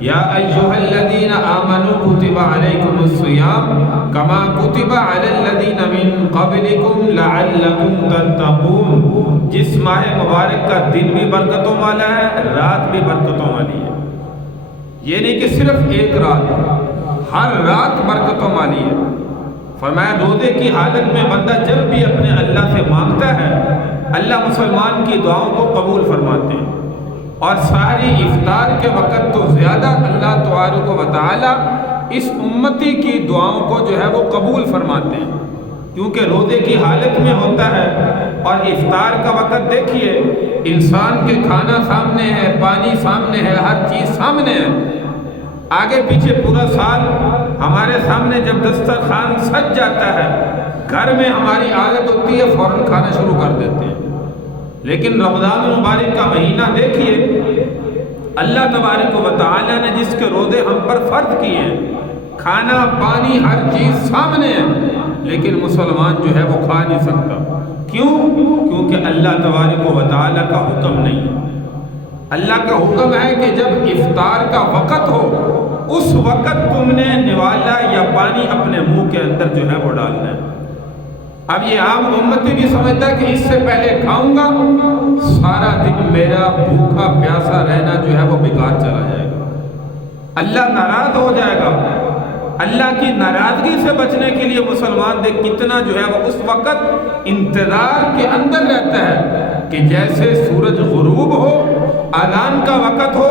یا ایھا الذین آمنوا کتب علیکم الصیام کما کتب علی الذین من قبلکم لعلکم تتقون۔ جس ماہ مبارک کا دن بھی برکتوں والا ہے، رات بھی برکتوں والی ہے۔ یہ نہیں کہ صرف ایک رات، ہر رات برکتوں والی ہے۔ فرمایا روزے کی حالت میں بندہ جب بھی اپنے اللہ سے مانگتا ہے، اللہ مسلمان کی دعاؤں کو قبول فرماتے ہیں، اور ساری افطار کے وقت تو زیادہ اللہ تبارک و تعالی اس امتی کی دعاؤں کو جو ہے وہ قبول فرماتے ہیں، کیونکہ روزے کی حالت میں ہوتا ہے۔ اور افطار کا وقت دیکھیے، انسان کے کھانا سامنے ہے، پانی سامنے ہے، ہر چیز سامنے ہے، آگے پیچھے پورا سال ہمارے سامنے جب دسترخوان سج جاتا ہے، گھر میں ہماری عادت ہوتی ہے فوراً کھانا شروع کر دیتے ہیں۔ لیکن رمضان المبارک کا مہینہ دیکھیے، اللہ تبارک و تعالی نے جس کے روزے ہم پر فرض کیے ہیں، کھانا پانی ہر چیز سامنے ہے، لیکن مسلمان جو ہے وہ کھا نہیں سکتا۔ کیوں؟ کیونکہ اللہ تبارک و تعالی کا حکم نہیں ہے۔ اللہ کا حکم ہے کہ جب افطار کا وقت ہو، اس وقت تم نے نوالا یا پانی اپنے منہ کے اندر جو ہے وہ ڈالنا ہے۔ اب یہ عام امتی بھی سمجھتا ہے کہ اس سے پہلے کھاؤں گا، سارا دن میرا بھوکا پیاسا رہنا جو ہے وہ بیکار چلا جائے گا، اللہ ناراض ہو جائے گا۔ اللہ کی ناراضگی سے بچنے کے لیے مسلمان دیکھ کتنا جو ہے وہ اس وقت انتظار کے اندر رہتا ہے کہ جیسے سورج غروب ہو، اذان کا وقت ہو،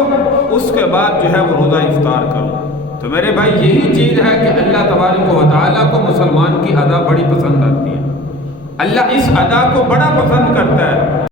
اس کے بعد جو ہے وہ روزہ افطار کرو۔ تو میرے بھائی یہی چیز ہے کہ اللہ تبارک و تعالیٰ کو مسلمان کی ادا بڑی پسند آتی ہے، اللہ اس ادا کو بڑا پسند کرتا ہے۔